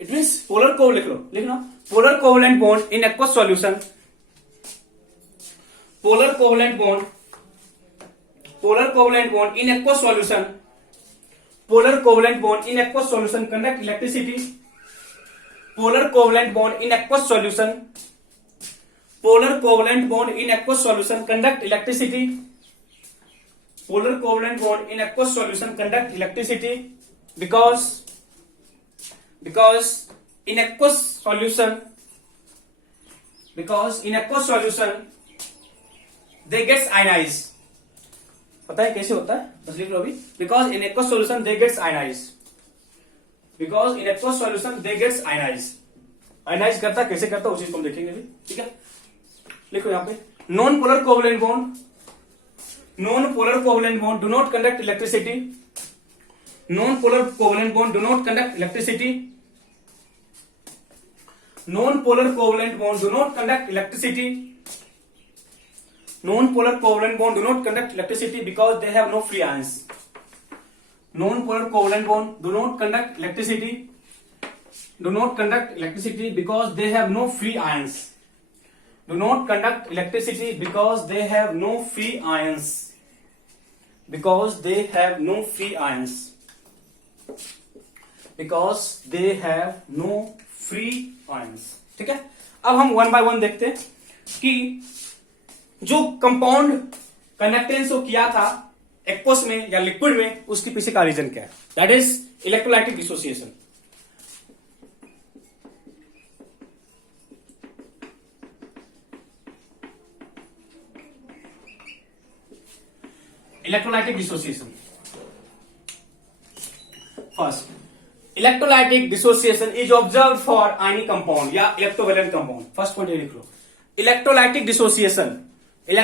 इट मींस पोलर को लिखना polar covalent bond in aqueous solution, polar covalent bond in aqueous solution, polar covalent bond in aqueous solution conduct electricity, polar covalent bond in aqueous solution, polar covalent bond in aqueous solution conduct electricity, polar covalent bond in aqueous solution conduct electricity because in aqueous solution they gets ionized। पता है कैसे होता है? बस लिख लो अभी। Because in aqueous solution they gets ionize, ionize करता कैसे करता उस चीज को हम देखेंगे अभी, ठीक है। लिखो यहाँ पे non polar covalent bond do not conduct electricity, non polar covalent bond do not conduct electricity, non polar covalent bond do not conduct electricity, non-polar covalent bond do not conduct electricity because they have no free ions. Non-polar covalent bond do not conduct electricity because they have no free ions. Do not conduct electricity because they have no free ions. Because they have no free ions. Because they have no free ions. ठीक है। अब हम one by one देखते हैं कि जो compound conductance को किया था एक्वस में या लिक्विड में, उसके पीछे का रीजन क्या है? That is electrolytic dissociation. Electrolytic dissociation first, electrolytic dissociation is observe for ionic compound या इलेक्ट्रोवैलेंट कंपाउंड। फर्स्ट पॉइंट ये लिख लो, इलेक्ट्रोलाइटिक डिसोसिएशन is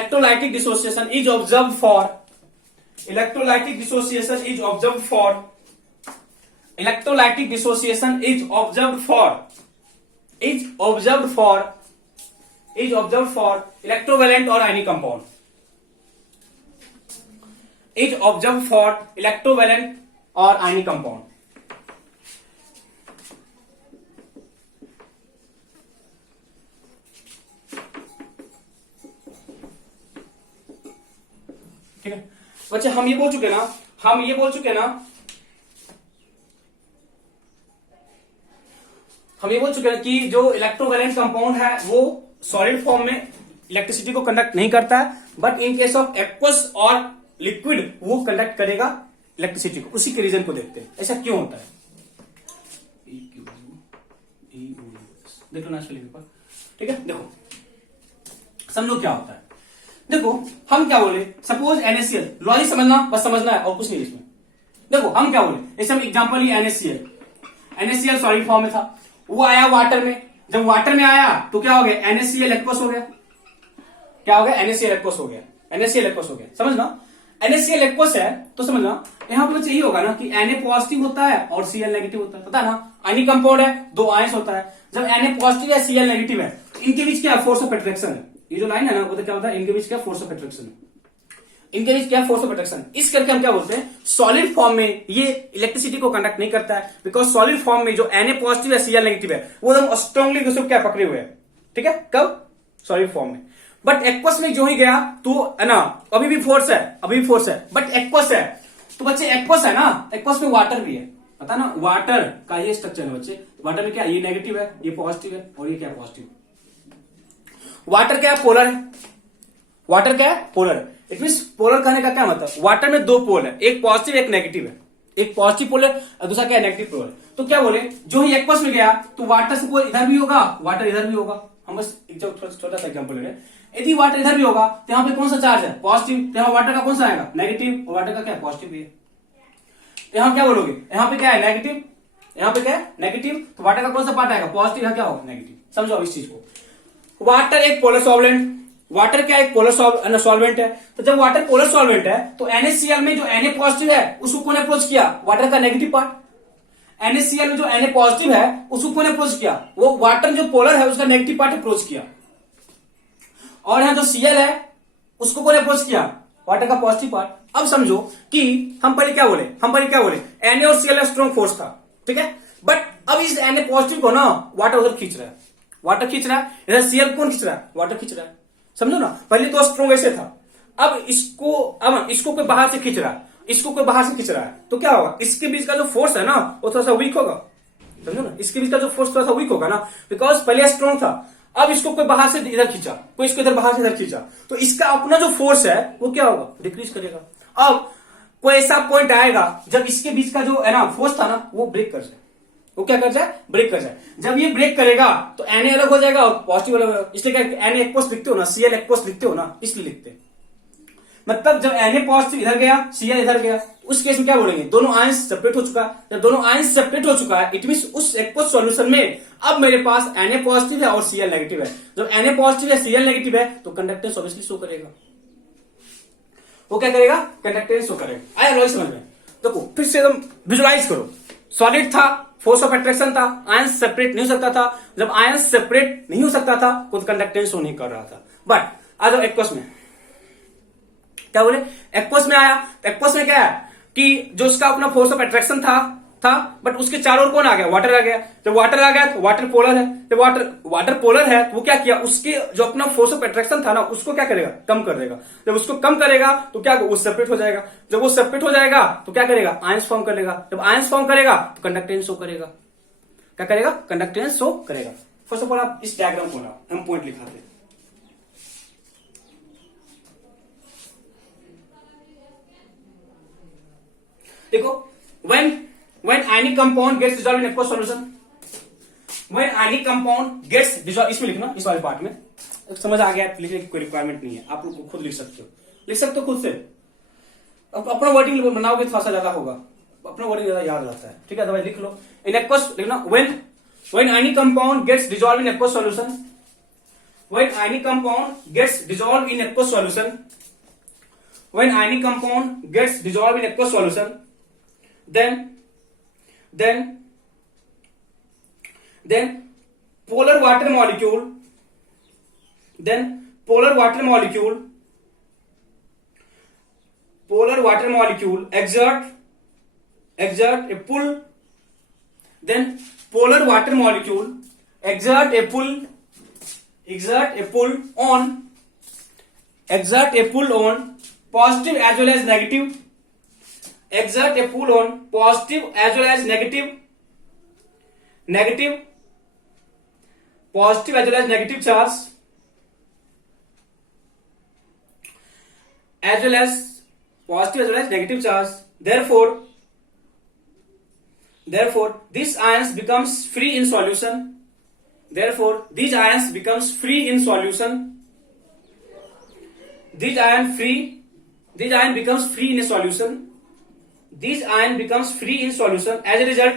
observed for electrolytic dissociation is observed for electrovalent or ionic compound, is observed for electrovalent or ionic compound। ठीक है बच्चे, हम ये बोल चुके ना कि जो इलेक्ट्रोवैलेंट कंपाउंड है वो सॉलिड फॉर्म में इलेक्ट्रिसिटी को कंडक्ट नहीं करता है, but in case of aqueous और लिक्विड वो कंडक्ट करेगा इलेक्ट्रिसिटी को। उसी के रीजन को देखते हैं, ऐसा क्यों होता है। देख लो ना पेपर, ठीक है। देखो समझो क्या होता है। देखो हम क्या बोले, सपोज NaCl, लॉजिक समझना, बस समझना है और कुछ नहीं इसमें। देखो हम क्या बोले, जैसे हम एग्जांपल ही NaCl सॉलिड फॉर्म में था, वो आया वाटर में, जब वाटर में आया तो क्या हो गया, NaCl एक्वस हो गया, क्या हो गया, NaCl एक्वस हो गया, NaCl एक्वस हो गया, समझना। NaCl एक्वस है तो समझना यहां पर यही होगा ना कि Na पॉजिटिव होता है और Cl नेगेटिव होता है, पता है ना, आयनिक कंपाउंड है, दो आयंस होता है, जब Na पॉजिटिव है Cl नेगेटिव है, इनके बीच क्या फोर्स ऑफ अट्रैक्शन है, ये जो लाइन है ना वो तो क्या होता है, इनके बीच क्या फोर्स ऑफ अट्रैक्शन है, इनके बीच क्या फोर्स ऑफ अट्रैक्शन, इस करके हम क्या बोलते हैं, सॉलिड फॉर्म में ये इलेक्ट्रिसिटी को कंडक्ट नहीं करता है, बिकॉज सॉलिड फॉर्म में जो Na पॉजिटिव है Cl नेगेटिव है वो एकदम स्ट्रांगली क्या पकड़े हुए हैं, ठीक है, कब, सॉलिड फॉर्म में। बट एक्वस में जो ही गया तो है ना, अभी भी फोर्स है, बट एक्वस है तो बच्चे एक्वस है ना, एक्वस में वाटर भी है, पता ना, वाटर का ये स्ट्रक्चर है बच्चे, वाटर में क्या, ये नेगेटिव है, ये पॉजिटिव है, और ये क्या पॉजिटिव, वाटर क्या है, पोलर है, वाटर क्या है, पोलर है, इट मीन पोलर कहने का क्या मतलब, वाटर में दो पोल है, एक पॉजिटिव एक नेगेटिव है, एक पॉजिटिव पोल है और दूसरा क्या है, नेगेटिव पोल है, तो क्या बोले, जो ही एक्वस में गया तो वाटर से कोई इधर भी होगा, वाटर इधर भी होगा, हम बस छोटा सा एग्जांपल ले रहे हैं, यदि वाटर इधर भी होगा तो यहाँ पे कौन सा चार्ज है, पॉजिटिव, तो यहाँ वाटर का कौन सा आएगा, नेगेटिव, और वाटर का क्या, पॉजिटिव भी है, यहाँ क्या बोलोगे, यहाँ पे क्या है, नेगेटिव, यहाँ पे क्या है, नेगेटिव, तो वाटर का कौन सा पार्ट आएगा, पॉजिटिव, यहाँ क्या होगा, नेगेटिव, समझो अब इस चीज को। वाटर एक पोलर सॉल्वेंट, वाटर क्या एक पोलर सॉल्वेंट है, तो जब वाटर पोलर सॉल्वेंट है तो NaCl में जो Na पॉजिटिव है उसको कौन अप्रोच किया, वाटर का नेगेटिव पार्ट, NaCl में जो Na पॉजिटिव है उसको कौन अप्रोच किया, वो वाटर जो पोलर है उसका नेगेटिव पार्ट अप्रोच किया, और यहां जो Cl है उसको कौन अप्रोच किया, वाटर का पॉजिटिव पार्ट। अब समझो कि हम पहले क्या बोले, Na और Cl स्ट्रॉन्ग फोर्स था, ठीक है, बट अब इस Na पॉजिटिव को ना वाटर उधर खींच रहा है, इधर Cl कौन खींच रहा है, वाटर खींच रहा है, समझो ना, पहले तो स्ट्रॉन्ग ऐसे था, अब इसको कोई बाहर से खींच रहा है, इसको कोई बाहर से खींच रहा है, तो क्या होगा, इसके बीच का जो फोर्स है ना वो थोड़ा सा वीक होगा, समझो ना, इसके बीच का जो फोर्स थोड़ा सा वीक होगा ना, बिकॉज पहले स्ट्रॉन्ग था, अब इसको कोई बाहर से इधर खींचा, कोई इसको इधर बाहर से इधर खींचा, तो इसका अपना जो फोर्स है वो क्या होगा, डिक्रीज करेगा। अब कोई ऐसा पॉइंट आएगा जब इसके बीच का जो है ना फोर्स था ना वो ब्रेक कर जाए, वो क्या कर जाए, ब्रेक कर जाए, जब ये ब्रेक करेगा तो Na अलग हो जाएगा और पॉजिटिव अलग होगा, इसलिए क्या Na एक्वस लिखते हो ना, Cl एक्वस लिखते हो ना, इसलिए लिखते, मतलब जब Na पॉजिटिव इधर गया Cl इधर गया, उस केस में क्या बोलेंगे, दोनों आयंस सेपरेट हो चुका है, जब दोनों आयंस सेपरेट हो चुका है इट मींस उस एक्वस सॉल्यूशन में अब मेरे पास Na पॉजिटिव है और Cl नेगेटिव है, जब Na पॉजिटिव है Cl नेगेटिव है तो कंडक्टेंस ऑब्वियसली शो करेगा, वो क्या करेगा, कंडक्टेंस शो करेगा। आया लॉजिक समझ में, देखो फिर से एकदम विजुलाइज करो, सॉलिड था, फोर्स ऑफ अट्रैक्शन था, आयंस सेपरेट नहीं हो सकता था, जब आयंस सेपरेट नहीं हो सकता था तो कंडक्टेंस शो नहीं कर रहा था, बट आ जाओ एक्वस में, क्या बोले, एक्वस में आया, एक्वस में क्या है कि जो उसका अपना फोर्स ऑफ अट्रैक्शन था बट उसके चारों ओर कौन आ गया, वाटर आ गया, जब वाटर आ गया तो वाटर पोलर है, जब वाटर पोलर है तो वो क्या किया, उसके जो अपना फोर्स ऑफ अट्रैक्शन था ना उसको क्या करेगा, कम कर देगा, जब उसको कम करेगा तो क्या वो सेपरेट हो जाएगा, जब वो सेपरेट हो जाएगा तो क्या करेगा, आयंस फॉर्म कर लेगा, जब आयंस फॉर्म करेगा तो कंडक्टेंस शो करेगा, क्या करेगा, कंडक्टेंस शो करेगा। फर्स्ट ऑफ ऑल आप इस डायग्राम को ना हम पॉइंट लिखाते हैं, देखो when ionic compound gets dissolved in aqueous solution, when ionic compound gets dissolved, इसमें लिखना, इस वाले पार्ट में समझ आ गया, लिखने की कोई रिक्वायरमेंट नहीं है, आप लोग खुद लिख सकते हो खुद से, अपना वर्डिंग बनाओगे थोड़ा सा ज्यादा होगा, अपना वर्डिंग ज्यादा याद रहता है, ठीक है, दवाई लिख लो, इन aqueous लिखना, when ionic compound gets dissolved in aqueous solution, when ionic compound gets dissolved in aqueous solution, when ionic compound gets dissolved in aqueous solution, then polar water molecule exert a pull, then polar water molecule exert a pull on positive as well as negative, exert a pull on positive as well as negative positive as well as negative charge, as well as positive as well as negative charge, therefore these ions becomes free in solution, these ion becomes free in a solution, these ion becomes free in solution. As a result,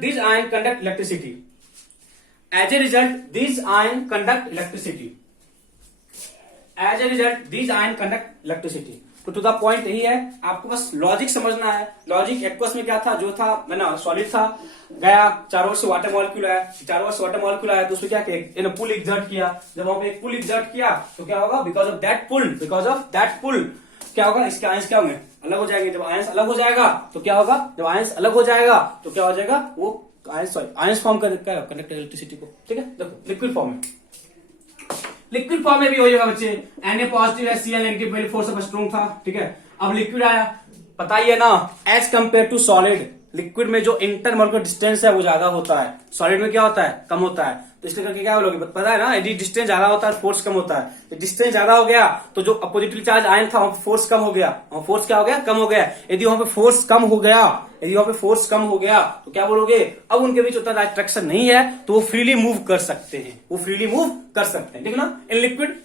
these ion conduct electricity. As a result, these ion conduct electricity. As a result, these ion conduct electricity. तो to the point यही है, आपको बस logic समझना है. Logic aqueous में क्या था, जो था मैंने सॉलिड था, गया चारों ओर से वाटर मॉलिक्यूल आया, चारों ओर से वाटर मॉलिक्यूल आया तो उसमें क्या किया, पुल एग्जर्ट किया. जब वहां पे एक पुल एग्जर्ट किया तो क्या होगा, बिकॉज ऑफ दैट पुल क्या होगा, इसके आयंस क्या होंगे, अलग हो जाएंगे. जब आयंस अलग हो जाएगा तो क्या होगा, जब आयंस अलग हो जाएगा तो क्या हो जाएगा, वो आयंस फॉर्म कर कंडक्ट इलेक्ट्रिसिटी को. ठीक है, देखो लिक्विड फॉर्म में, लिक्विड फॉर्म में भी वही होगा बच्चे. Na पॉजिटिव है, Cl नेगेटिव, पहले फोर्स ऑफ स्ट्रोंग था. ठीक है, अब लिक्विड आया, पता ही है ना, as compare to solid, liquid में जो इंटरमोलिकुलर डिस्टेंस है वो ज्यादा होता है, सॉलिड में क्या होता है, कम होता है. तो इसके करके क्या बोलोगे, पता है ना, यदि डिस्टेंस ज्यादा होता है फोर्स कम होता है. तो डिस्टेंस ज्यादा हो गया तो जो अपोजिटली चार्ज आयन था वहां पे फोर्स कम हो गया, वहां फोर्स क्या हो गया, कम हो गया. यदि वहां पे फोर्स कम हो गया, तो क्या बोलोगे, अब उनके बीच उतना अट्रैक्शन नहीं है तो वो फ्रीली मूव कर सकते हैं, देखना in liquid,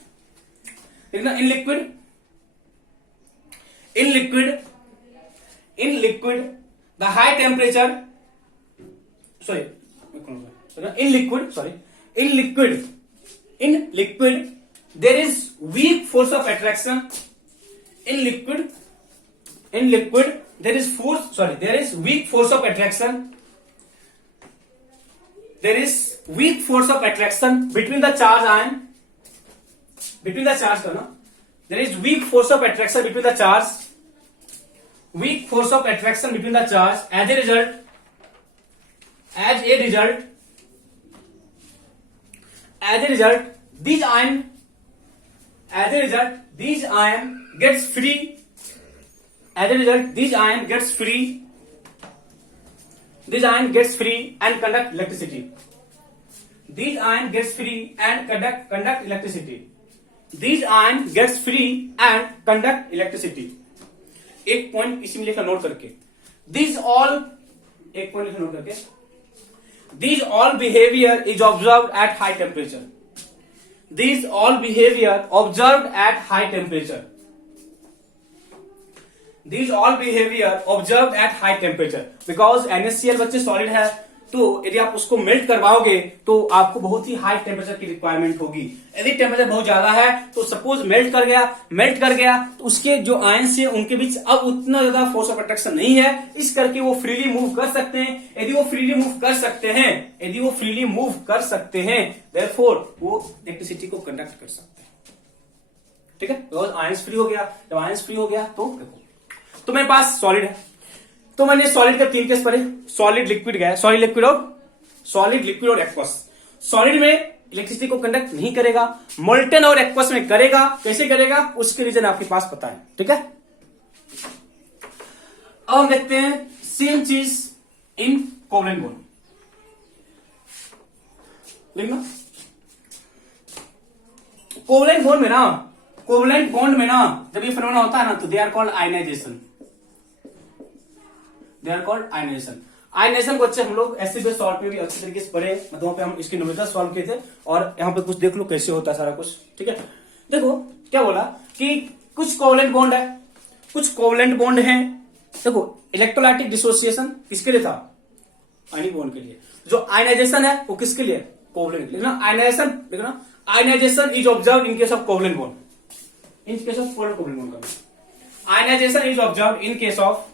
in liquid the high temperature, in liquid there is weak force of attraction. In liquid there is weak force of attraction. There is weak force of attraction between the charge ion, there is weak force of attraction between the charge. As a result, these ion gets free. These ion gets free and conduct electricity. These ion gets free and conduct electricity. एक point इसी में लिखा note करके, these all behavior is observed at high temperature. These all behavior observed at high temperature. Because NaCl बच्चे solid है, तो यदि आप उसको मेल्ट करवाओगे तो आपको बहुत ही हाई टेम्परेचर की रिक्वायरमेंट होगी. यदि टेम्परेचर बहुत ज्यादा है तो सपोज मेल्ट कर गया तो उसके जो आयंस है उनके बीच अब उतना ज्यादा फोर्स ऑफ अट्रैक्शन नहीं है, इस करके वो फ्रीली मूव कर सकते हैं. यदि वो फ्रीली मूव कर सकते हैं देयरफॉर वो इलेक्ट्रिसिटी को कंडक्ट कर सकते हैं. ठीक है, बिकॉज आयंस फ्री हो गया. जब आयंस फ्री हो गया तो देखो, तो मेरे पास सॉलिड है, तो मैंने सॉलिड का 3 केस पढ़े, सॉलिड लिक्विड और एक्वस. सॉलिड में इलेक्ट्रिसिटी को कंडक्ट नहीं करेगा, मोल्टन और एक्वस में करेगा. कैसे करेगा, उसके रीजन आपके पास पता है. ठीक है, अब हम देखते हैं सेम चीज इन कोवलेंट बॉन्ड. लिखना, कोवलेंट बॉन्ड में ना जब ये फिनोमेना होता है ना तो they are called ionization. Ionization को अच्छे हम लोग एसिड बेस सॉल्ट में भी अच्छे तरीके से पढ़े, मतलब वहां पे हम इसके न्यूमेरिकल सॉल्व किए थे, और यहाँ पे कुछ देख लो कैसे होता है सारा कुछ. ठीक है, देखो क्या बोला कि कुछ कोवलेंट बॉन्ड है. देखो इलेक्ट्रोलाइटिक डिसोसिएशन किसके लिए था, आयनिक बॉन्ड के लिए. जो आयनाइजेशन है वो किसके लिए, कोवलेंट. लिखना ionization is observe in case of covalent bond, in case of polar covalent bond का ionization is observe in case of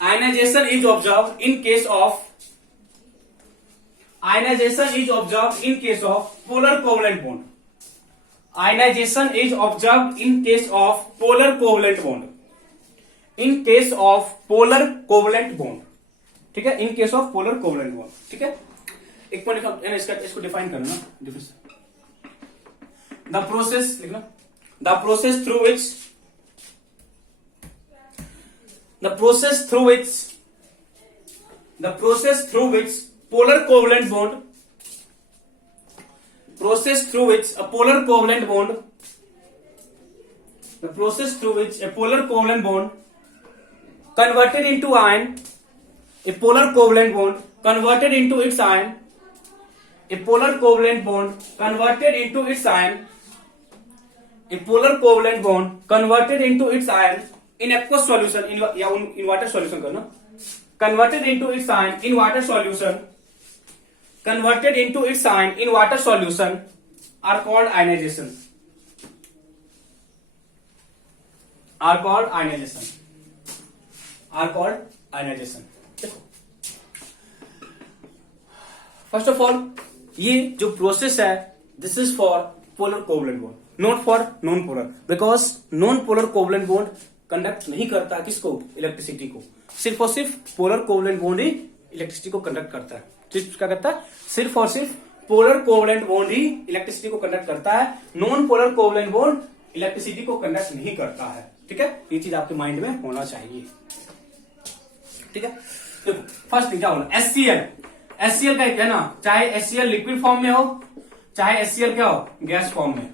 Ionization is observed in case of polar covalent bond. Ionization is observed in case of polar covalent bond. ठीक है, in case of polar covalent bond. ठीक है, एक point इसको define करना. The process लिखना, the process through which polar covalent bond converted into ion, a polar covalent bond converted into its ion a polar covalent bond converted into its ion in aqueous solution in water solution करना, converted into its ion in water solution, converted into its ion in water solution are called ionization, are called ionization, are called ionization. First of all ये जो process है this is for polar covalent bond, not for non polar, because non polar covalent bond conduct नहीं करता किसको, electricity को. सिर्फ और सिर्फ पोलर कोवलेंट बॉन्ड ही इलेक्ट्रिसिटी को कंडक्ट करता है. क्या करता है, सिर्फ और सिर्फ पोलर कोवलेंट बॉन्ड ही इलेक्ट्रिसिटी को कंडक्ट करता है. Non polar covalent bond electricity को कंडक्ट नहीं करता है. ठीक है, ये चीज आपके माइंड में होना चाहिए. ठीक है, देखो फर्स्ट थिंग क्या होना, एचसीएल. एचसीएल का है ना, चाहे एचसीएल लिक्विड फॉर्म में हो चाहे एचसीएल क्या हो, गैस फॉर्म में.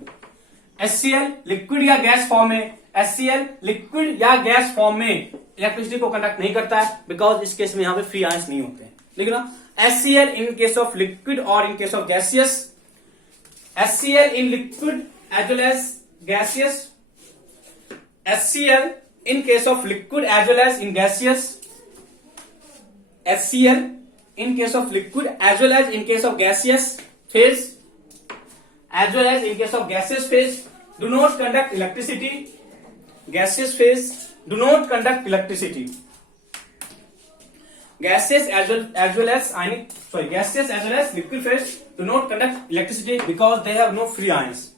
एचसीएल लिक्विड या गैस फॉर्म में, एचसीएल लिक्विड या गैस फॉर्म में इलेक्ट्रिसिटी को कंडक्ट नहीं करता है, बिकॉज इस केस में यहां पे फ्री आयंस नहीं होते हैं. लेकिन ना HCl in case of liquid और in case of gaseous, HCl in liquid as well as gaseous, HCl in case of liquid as well as in gaseous, HCl in case of liquid as well as in case of gaseous phase, as well as in case of gaseous phase do not conduct electricity. Gaseous phase do not conduct electricity. Gaseous as well as gaseous as well as liquid phase do not conduct electricity because they have no free ions.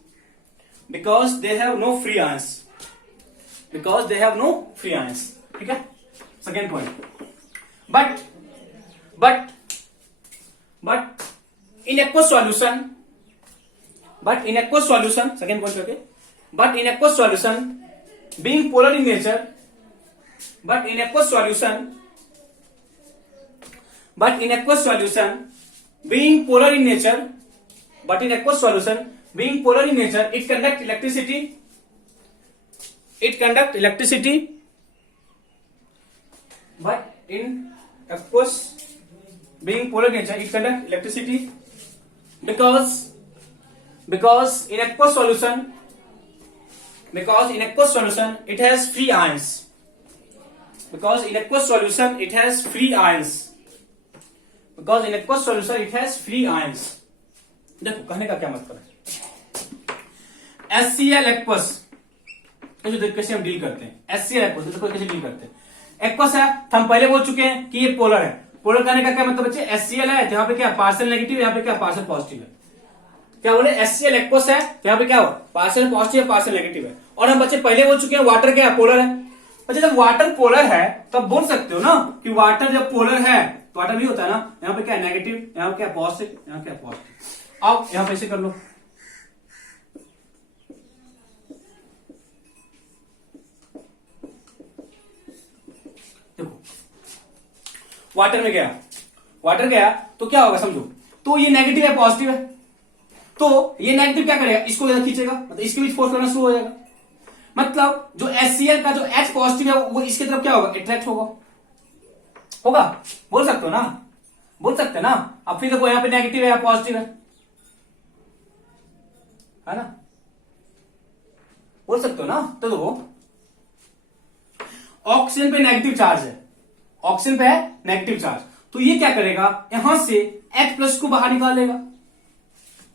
Because they have no free ions. Because they have no free ions. ठीक है, second point. but in aqueous solution, second point okay, but in aqueous solution being polar in nature, but in aqueous solution being polar in nature, it conduct electricity. But in aqueous being polar nature, it conduct electricity because in aqueous solution it has free ions. Because in aqueous solution it has free ions. देखो कहने का क्या मतलब है, HCl aqueous कैसे हम deal करते हैं. HCl aqueous देखो कैसे डील करते हैं. एक्वस है तो हम पहले बोल चुके हैं कि ये पोलर है. पोलर कहने का क्या मतलब बच्चे, HCl है तो यहाँ पे क्या पार्शियल नेगेटिव, यहाँ पे क्या पार्शियल पॉजिटिव है. क्या बोले, HCl एक्वस है तो यहाँ पे क्या हो, पार्शियल पॉजिटिव पार्शियल नेगेटिव है. और हम बच्चे पहले बोल चुके हैं वाटर क्या है, पोलर है. बच्चे जब वाटर पोलर है तब तो बोल सकते हो ना कि वाटर जब पोलर है तो वाटर भी होता है ना, यहाँ पे क्या नेगेटिव, यहाँ पे क्या पॉजिटिव, यहाँ क्या पॉजिटिव. अब यहाँ पे ऐसे कर लो, वाटर में गया, वाटर गया तो क्या होगा समझो, तो ये नेगेटिव है पॉजिटिव है, तो ये नेगेटिव क्या करेगा, इसको खींचेगा, मतलब इसके बीच फोर्स करना शुरू हो जाएगा. मतलब जो HCl का जो H पॉजिटिव है वो इसके तरफ क्या होगा, अट्रैक्ट होगा. बोल सकते हो ना, बोल सकते हैं ना. अब फिर देखो यहाँ पे नेगेटिव है या पॉजिटिव है ना, बोल सकते हो ना. तो देखो ऑक्सीजन पे नेगेटिव चार्ज है, ऑक्सीजन पे है नेगेटिव चार्ज, तो ये क्या करेगा, यहां से H प्लस को बाहर निकालेगा,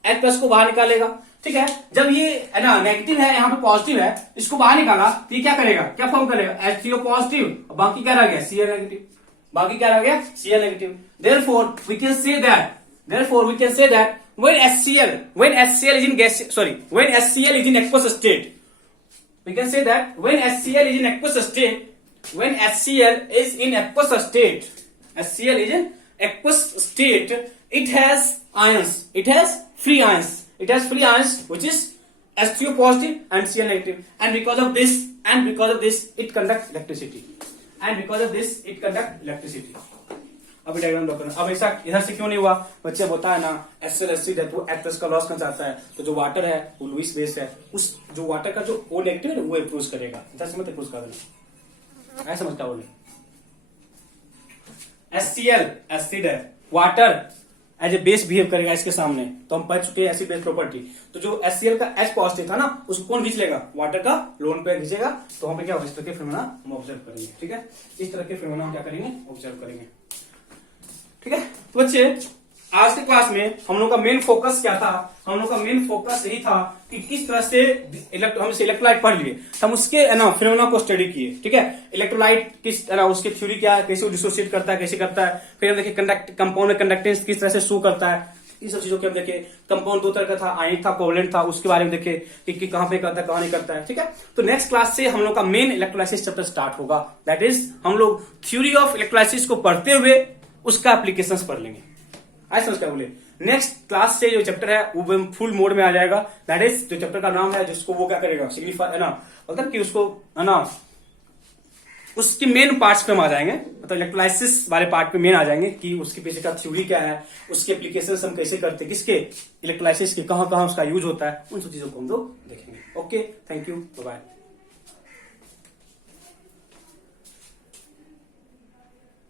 H प्लस को बाहर निकालेगा. ठीक है, जब ये है ना नेगेटिव है, यहाँ पे पॉजिटिव है, इसको बाहर निकाला तो ये क्या करेगा, क्या फॉर्म करेगा, H3O पॉजिटिव, बाकी क्या रह गया, Cl नेगेटिव, बाकी क्या रह गया, Cl negative. Therefore we can say that when HCl is in aqueous state, we can say that when HCl is in aqueous state, it has ions, it has free ions which is H3O positive and Cl negative, and because of this it conducts electricity. अभी diagram draw करना. अब ऐसा इधर से क्यों नहीं हुआ, बच्चे बोलता है ना HCl एसिड है तो H+ का लॉस कर जाता है, तो जो वाटर है वो लुईस बेस है, उस जो वाटर का जो O नेगेटिव है वो अप्रोच करेगा. इधर से मत अप्रोच कर देना, ऐसा समझता बोले. HCl एसिड है, water as a base behave करेगा इसके सामने, तो हम पढ़ चुके हैं एसिड बेस प्रॉपर्टी। तो जो HCl का H पॉजिटिव था ना, उसको कौन खींच लेगा, वाटर का लोन पेयर खींचेगा। तो वहां पे क्या होगा, इस तरह के फिनोमेना हम ऑब्जर्व करेंगे। ठीक है, इस तरह के फिनोमेना हम क्या करेंगे, ऑब्जर्व करेंगे। ठीक है, तो बच्चे आज के क्लास में हम लोग का मेन फोकस क्या था, हम लोग का मेन फोकस यही था कि किस तरह से हम इलेक्ट्रोलाइट पढ़ लिए, हम उसके ना फिनोमेना को स्टडी किए। ठीक है, इलेक्ट्रोलाइट किस ना उसकी थ्योरी क्या है, कैसे वो डिसोसिएट करता है, कैसे करता है, फिर हम देखिए कंपाउंड में कंडक्टेंस किस तरह से शो करता है, इन सब चीजों के हम देखे। कंपाउंड दो तरह का था, आयनिक था, कोवलेंट था, उसके बारे में देखे कि कहां पे करता है, कहां नहीं करता है। ठीक है, तो नेक्स्ट क्लास से हम लोग का मेन इलेक्ट्रोलाइसिस चैप्टर स्टार्ट होगा। दैट इज हम लोग थ्योरी ऑफ इलेक्ट्रोलाइसिस को पढ़ते हुए उसका एप्लीकेशंस पढ़ लेंगे। आज समझ क्या बोले, नेक्स्ट क्लास से जो चैप्टर है वो फुल मोड में आ जाएगा। दैट इज जो चैप्टर का नाम है, जिसको वो क्या करेगा, सिग्निफाई है ना, मतलब कि उसको है ना उसकी मेन पार्ट्स पे हम आ जाएंगे, मतलब इलेक्ट्रोलाइसिस वाले पार्ट पे मेन आ जाएंगे कि उसके पीछे का थ्योरी क्या है, उसके एप्लीकेशंस हम कैसे करते हैं, किसके इलेक्ट्रोलाइसिस के, कहां कहां उसका यूज होता है, उन सब चीजों को हम लोग देखेंगे। Okay, thank you, bye.